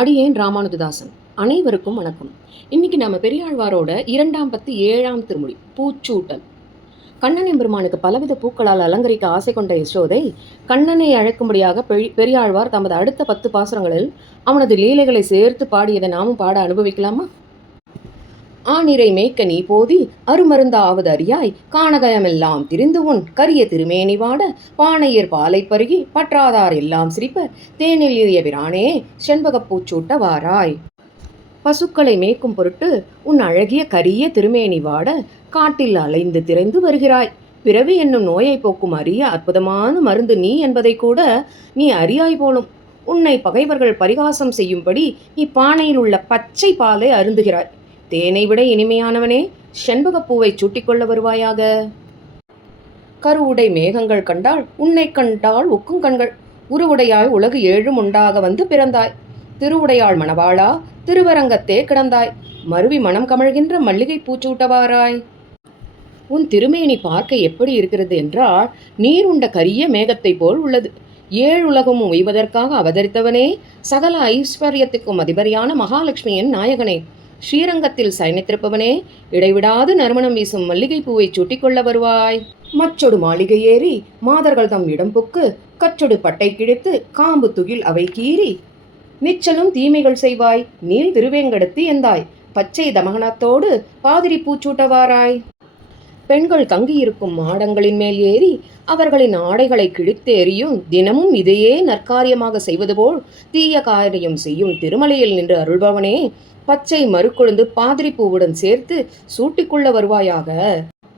அடியேன் ராமானுஜதாசன். அனைவருக்கும் வணக்கம். இன்னைக்கு நம்ம பெரியாழ்வாரோட 2ஆம் பத்து 7ஆம் திருமொழி பூச்சூட்டல். கண்ணன் எம்பெருமானுக்கு பலவித பூக்களால் அலங்கரிக்க ஆசை கொண்ட யசோதை கண்ணனை அழைக்கும்படியாக பெரியாழ்வார் தமது அடுத்த 10 பாசுரங்களில் அவனது லீலைகளை சேர்த்து பாடியதை நாமும் பாட அனுபவிக்கலாமா? ஆனிரை மேய்க்க நீ போதி அருமருந்தாவது அறியாய் காணகயமெல்லாம் திரிந்து உன் கரிய திருமேனி வாட பானையர் பாலை பருகி பற்றாதார் எல்லாம் சிரிப்ப தேனில் இறிய பிரானே செண்பகப்பூச்சூட்ட வாராய். பசுக்களை மேய்க்கும் பொருட்டு உன் அழகிய கரிய திருமேனி வாட காட்டில் அலைந்து திரைந்து வருகிறாய். பிறவி என்னும் நோயை போக்கும் அரிய அற்புதமான மருந்து நீ என்பதை கூட நீ அறியாய் போலும். உன்னை பகைவர்கள் பரிகாசம் செய்யும்படி இப்பானையில் உள்ள பச்சை பாலை அருந்துகிறாய். தேனை விட இனிமையானவனே, செண்பகப்பூவை சூட்டிக்கொள்ள வருவாயாக. கருவுடை மேகங்கள் கண்டால் உன்னை கண்டால் ஒக்கும் கண்கள் உருவுடையாய் உலகு ஏழும் உண்டாக வந்து பிறந்தாய். திருவுடையாள் மணவாளா திருவரங்கத்தே கிடந்தாய். மருவி மனம் கமழ்கின்ற மல்லிகை பூச்சூட்டவாராய். உன் திருமேனி பார்க்க எப்படி இருக்கிறது என்றால் நீர் உண்ட கரிய மேகத்தை போல் உள்ளது. 7 உலகமும் உய்வதற்காக அவதரித்தவனே, சகல ஐஸ்வர்யத்துக்கும் அதிபரியான மகாலட்சுமியின் நாயகனே, ஸ்ரீரங்கத்தில் சயனித்திருப்பவனே, இடைவிடாது நறுமணம் வீசும் மல்லிகை பூவை சூட்டிக்கொள்ள வருவாய். மற்றொடு மாளிகை ஏறி மாதர்கள் தம் இடம் புக்கு கற்றொடு பட்டை கிழித்து காம்பு துகில் அவை கீறி நிச்சலும் தீமைகள் செய்வாய். நீள் திருவேங்கடத்து எந்தாய் பச்சை தமகனத்தோடு பாதிரி பூச்சூட்டவாராய். பெண்கள் தங்கியிருக்கும் மாடங்களின் மேல் ஏறி அவர்களின் ஆடைகளை கிழித்து எறியும் தினமும் இதையே நற்காரியமாக செய்வது போல் தீய காரியம் செய்யும் திருமலையில் நின்று அருள்பவனே, பச்சை மறுக்கொழுந்து பாதிரி பூவுடன் சேர்த்து சூட்டிக்கொள்ள வருவாயாக.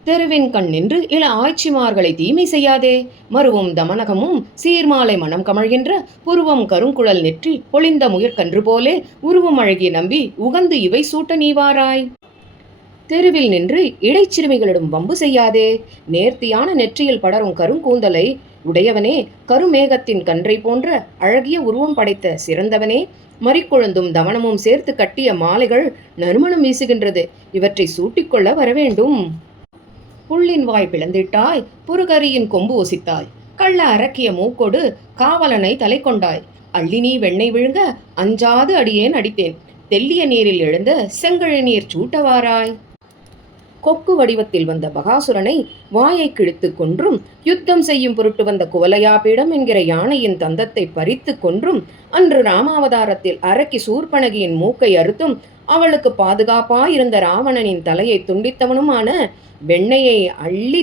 தெருவின் கண் நின்று இள ஆய்ச்சிமார்களை தீமை செய்யாதே. மருவும் தமனகமும் சீர்மாலை மனம் கமழ்கின்ற புருவம் கருங்குழல் நெற்றி பொழிந்த முயற்கன்று போலே உருவம் அழகிய நம்பி உகந்து இவை சூட்ட நீவாராய். தெருவில் நின்று இடைச்சிறுமிகளிடம் வம்பு செய்யாதே. நேர்த்தியான நெற்றியில் படரும் கருங்கூந்தலை உடையவனே, கருமேகத்தின் கன்றை போன்ற அழகிய உருவம் படைத்த சிறந்தவனே, மறிக்கொழுந்தும் தவனமும் சேர்த்து கட்டிய மாலைகள் நறுமணம் வீசுகின்றது. இவற்றை சூட்டிக்கொள்ள வரவேண்டும். புள்ளின் வாய் பிளந்திட்டாய், புருகரியின் கொம்பு ஒசித்தாய், கள்ள அரக்கிய மூக்கொடு காவலனை தலை கொண்டாய். அள்ளினி வெண்ணெய் விழுங்க அஞ்சாது அடியேன் அடித்தேன். தெல்லிய நீரில் எழுந்த செங்கழி நீர் சூட்டவாராய். கொக்கு வடிவத்தில் வந்த பகாசுரனை வாயை கிழித்து கொன்றும், யுத்தம் செய்யும் பொருட்டு வந்த குவலையாபீடம் என்கிற யானையின் தந்தத்தை பறித்து கொன்றும், அன்று ராமாவதாரத்தில் அரக்கி சூர்பனகியின் மூக்கை அறுத்தும் அவளுக்கு பாதுகாப்பாயிருந்த ராவணனின் தலையை துண்டித்தவனுமான வெண்ணையை அள்ளி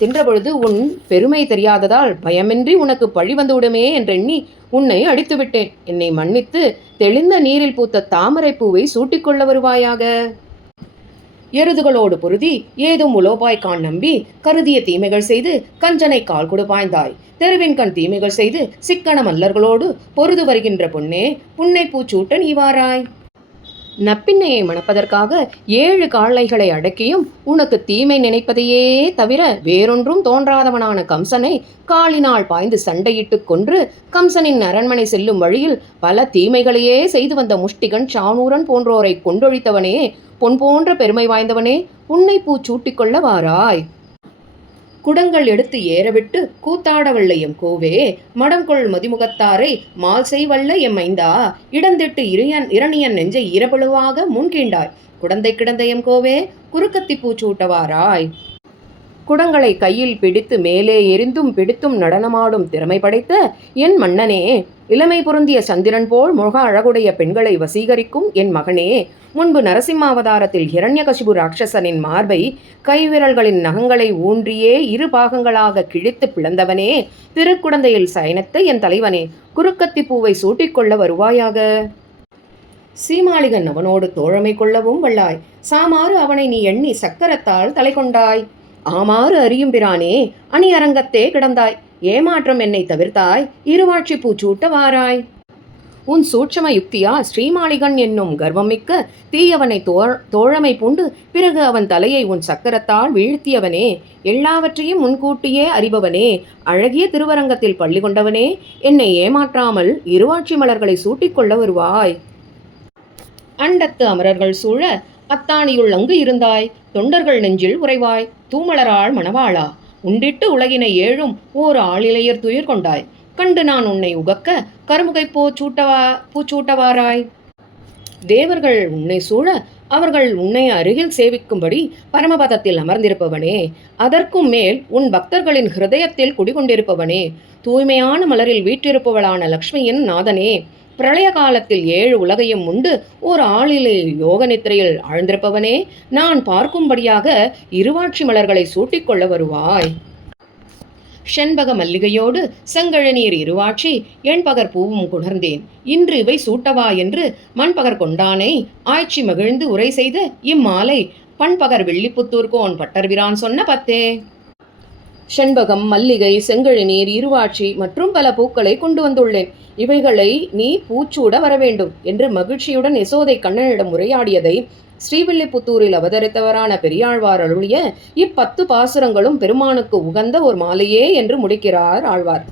தின்றபொழுது உன் பெருமை தெரியாததால் பயமின்றி உனக்கு பழி வந்துவிடுமே என்றெண்ணி உன்னை அடித்துவிட்டேன். என்னை மன்னித்து தெளிந்த நீரில் பூத்த தாமரை பூவை சூட்டிக்கொள்ள வருவாயாக. எருதுகளோடு பொருதி ஏதும் உலோபாய்க்கான் நம்பி கருதிய தீமைகள் செய்து கஞ்சனை கால் கொடு பாய்ந்தாய். தெருவின் கண் தீமைகள் செய்து சிக்கன மல்லர்களோடு பொருது வருகின்ற பொன்னே, புன்னை பூச்சூட்ட நீவாராய். நப்பின்னையை மணப்பதற்காக 7 காளைகளை அடக்கியும் உனக்கு தீமை நினைப்பதையே தவிர வேறொன்றும் தோன்றாதவனான கம்சனை காலினால் பாய்ந்து சண்டையிட்டு கொன்று கம்சனின் அரண்மனை செல்லும் வழியில் பல தீமைகளையே செய்து வந்த முஷ்டிகன் சாணூரன் போன்றோரை கொண்டொழித்தவனே, பொன் போன்ற பெருமை வாய்ந்தவனே, உன்னை பூச்சூட்டிக்கொள்ள வாராய். குடங்கள் எடுத்து ஏறவிட்டு கூத்தாடவல்ல எம் கோவே, மடங்கொள் மதிமுகத்தாரை மால் செய்வல்ல எம் ஐந்தா, இடந்திட்டு இரணியன் நெஞ்சை ஈரபழுவாக முன்கீண்டாய். குடந்தை கிடந்த எம் கோவே, குறுக்கத்தி பூச்சூட்டவாராய். குடங்களை கையில் பிடித்து மேலே எரிந்தும் பிடித்தும் நடனமாடும் திறமை படைத்த என் மன்னனே, இளமை பொருந்திய சந்திரன் போல் முக அழகுடைய பெண்களை வசீகரிக்கும் என் மகனே, முன்பு நரசிம்மாவதாரத்தில் ஹிரண்யகசிபு ராட்சசனின் மார்பை கைவிரல்களின் நகங்களை ஊன்றியே 2 பாகங்களாக கிழித்து பிளந்தவனே, திருக்குடந்தையில் சயனத்த என் தலைவனே, குறுக்கத்தி பூவை சூட்டிக்கொள்ள வருவாயாக. சீமாளிகன் அவனோடு தோழமை கொள்ளவும் வல்லாய். சாமாறு அவனை நீ எண்ணி சக்கரத்தால் தலை கொண்டாய். ஆமாறு அறியும் பிரானே, அணி அரங்கத்தே கிடந்தாய். ஏமாற்றம் என்னை தவிர்த்தாய், இருவாட்சி பூச்சூட்ட வாராய். உன் சூட்சம யுக்தியா ஸ்ரீமாளிகன் என்னும் கர்வமிக்க தீயவனை தோழமை பூண்டு பிறகு அவன் தலையை உன் சக்கரத்தால் வீழ்த்தியவனே, எல்லாவற்றையும் முன்கூட்டியே அறிபவனே, அழகிய திருவரங்கத்தில் பள்ளி கொண்டவனே, என்னை ஏமாற்றாமல் இருவாட்சி மலர்களை சூட்டிக்கொள்ள வருவாய். அண்டத்து அமரர்கள் சூழ அத்தானியுள் அங்கு இருந்தாய். தொண்டர்கள் நெஞ்சில் உறைவாய். தூமலராள் மணவாளா, உண்டிட்டு உலகினை 7 ஓர் ஆளிலையர் துயிர் கொண்டாய். கண்டு நான் உன்னை உகக்க கருமுகை பூச்சூட்டவாராய். தேவர்கள் உன்னை சூழ அவர்கள் உன்னை அருகில் சேவிக்கும்படி பரமபதத்தில் அமர்ந்திருப்பவனே, அதற்கும் மேல் உன் பக்தர்களின் ஹிருதயத்தில் குடிகொண்டிருப்பவனே, தூய்மையான மலரில் வீற்றிருப்பவளான லக்ஷ்மியின் நாதனே, பிரளய காலத்தில் 7 உலகையும் உண்டு ஓர் ஆளிலே யோக நித்திரையில் ஆழ்ந்திருப்பவனே, நான் பார்க்கும்படியாக இருவாட்சி மலர்களை சூட்டிக்கொள்ள வருவாய். செண்பக மல்லிகையோடு செங்கழநீர் இருவாட்சி எண்பகர் பூவும் குணர்ந்தேன். இன்று இவை சூட்டவா என்று மண்பகர் கொண்டானை ஆய்ச்சி மகிழ்ந்து உரை செய்த இம்மாலை பண்பகர் வெள்ளிப்புத்தூர்கோன் பட்டர்விரான் சொன்ன பத்தே. செண்பகம், மல்லிகை, செங்கழநீர், இருவாட்சி மற்றும் பல பூக்களை கொண்டு வந்துள்ளேன். இவைகளை நீ பூச்சூட வரவேண்டும் என்று மகிழ்ச்சியுடன் யசோதை கண்ணனிடம் உரையாடியதை ஸ்ரீவில்லிபுத்தூரில் அவதரித்தவரான பெரியாழ்வார் அருளிய 10 பாசுரங்களும் பெருமானுக்கு உகந்த ஒரு மாலையே என்று முடிக்கிறார் ஆழ்வார்.